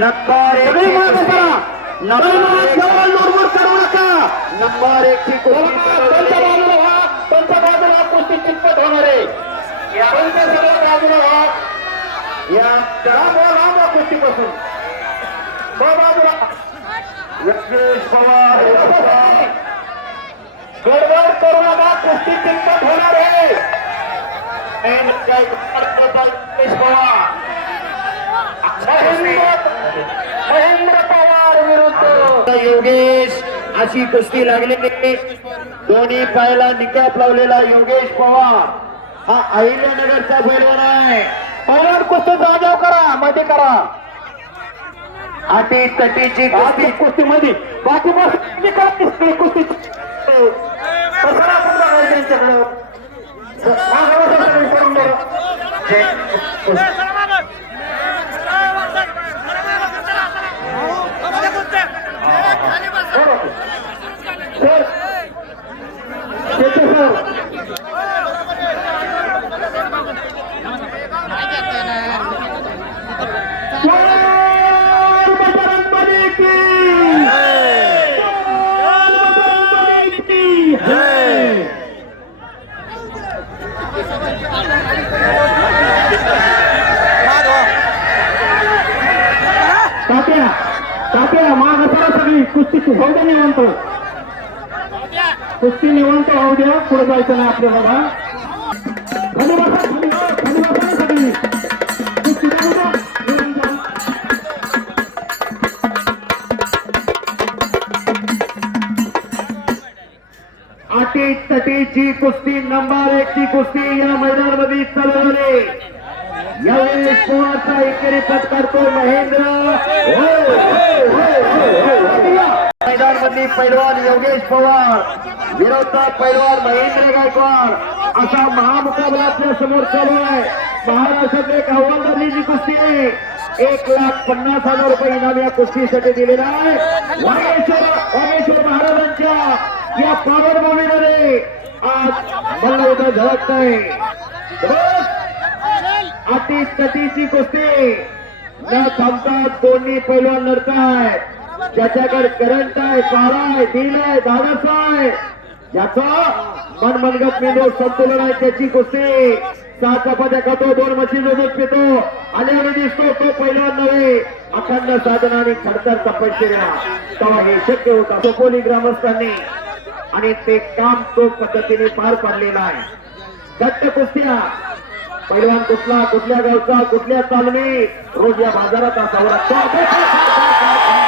Number एक number करू नका नंबर एक ची पंच बाजूला व्हा? पंच बाजूला कुस्ती चितपट होणार. आहे पंच सगळं बाजूला व्हा? या त्यामुळे लांब कुस्ती पासून बाजूला. योगेश पवार. गडबड करू नका कुस्ती चितपट होणार आहे. पवार महेंद्र महेंद्र पवार विरुद्ध योगेश अशी कुस्ती लागलेली दोन्ही पायाला निकाप लावलेला योगेश पवार. हा अहिल्यानगरचा पैलवान आहे. पवार कुस्ती जागेव करा मध्ये करा. अटी तटीची बाकी कुस्ती कुस्तीमध्ये बाकी कुस्ती काय कुस्ती त्यांच्याकडं कुस्ती होऊ द्या निवंत. कुस्ती निवंत होऊ द्या पुढे जायचं नाही आपल्याला बघा खाली बसा खाली बसा, खाली कुस्ती जाऊ द्या निवांत. कुस्ती नंबर एक ची कुस्ती या मैदानामध्ये चालू झाली यावेळेस पवारचा एकेरी पत्कारतो महेंद्र. मैदान पैलवान योगेश पवार विरोधात पैलवान महेंद्र गायकवाड असा महामुकाबला आपल्यासमोर चालू आहे. महाराष्ट्रातले एक आव्हान धरलेली कुस्ती आहे एक लाख पन्नास हजार रुपये इनाम या कुस्तीसाठी दिलेला आहे. वागेश्वर वागेश्वर महाराजांच्या या पावन भूमीमध्ये आज मल्लयुद्ध झळकत आहे अति तटीची कुस्ती. न थांबतात दोन्ही पैलवान लढत आहेत. ज्याच्याकडे करंट आहे पारा आहे दिल आहे धाडस आहे. ज्याचा मनमनगत मेंदू संतुलन आहे त्याची कुस्ती सहा चपात्या खातो दोन मशीन दूध पितो. आणि दिसतो तो पहिला नव्हे. अखंड साधना आणि खडतर तपश्चर्या तेव्हा हे शक्य होता. सोपोली ग्रामस्थांनी आणि ते काम तो पद्धतीने पार पाडलेला आहे. घट्ट कुस्त्या. पैलवान कुठला कुठल्या गावचा कुठल्या तालमी रोज या बाजारात असावा. लागतो